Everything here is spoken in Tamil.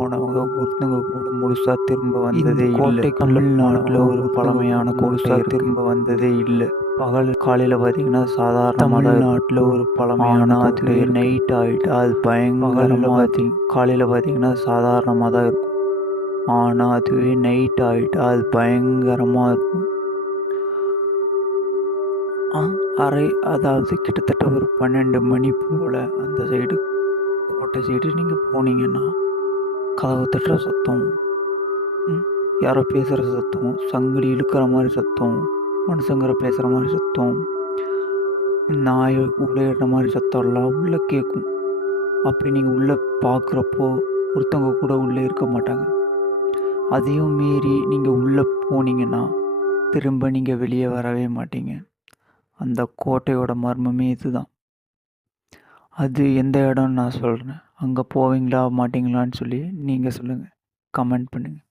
போனவங்க ஒருத்தவங்க கூட முழுசா திரும்ப வந்ததே கோட்டை தமிழ்நாட்டில் ஒரு பழமையான கூட கோட்டை திரும்ப வந்ததே இல்லை. பகல் காலையில் பார்த்தீங்கன்னா சாதாரண தமிழ்நாட்டுல ஒரு பழமையான இருக்கு. நைட் ஆகிட்டு அது பயங்கரமாக பார்த்தி காலையில் பார்த்தீங்கன்னா சாதாரணமாக தான் இருக்கும். ஆனால் அதுவே நைட் ஆகிட்டு அது பயங்கரமாக இருக்கும். அரை அதாவது கிட்டத்தட்ட ஒரு பன்னெண்டு மணி போல் அந்த சைடு கோட்டை சைடு நீங்கள் போனீங்கன்னா கதவு தட்டுற சத்தம். யாரோ பேசுகிற சத்தம். சங்கடி இழுக்கிற மாதிரி சத்தம். மனுஷங்கிற பேசுகிற மாதிரி சத்தம். நாய் உடையிற மாதிரி சத்தம்லாம் உள்ளே கேட்கும் அப்படி நீங்கள் உள்ளே பார்க்குறப்போ ஒருத்தவங்க கூட உள்ளே இருக்க மாட்டாங்க. அதையும் மீறி நீங்கள் உள்ளே போனீங்கன்னா திரும்ப நீங்கள் வெளியே வரவே மாட்டீங்க. அந்த கோட்டையோட மர்மமே இதுதான். அது எந்த இடம்னு நான் சொல்கிறேன் அங்கே போவீங்களா மாட்டிங்களான்னு சொல்லி நீங்கள் சொல்லுங்கள் கமெண்ட் பண்ணுங்கள்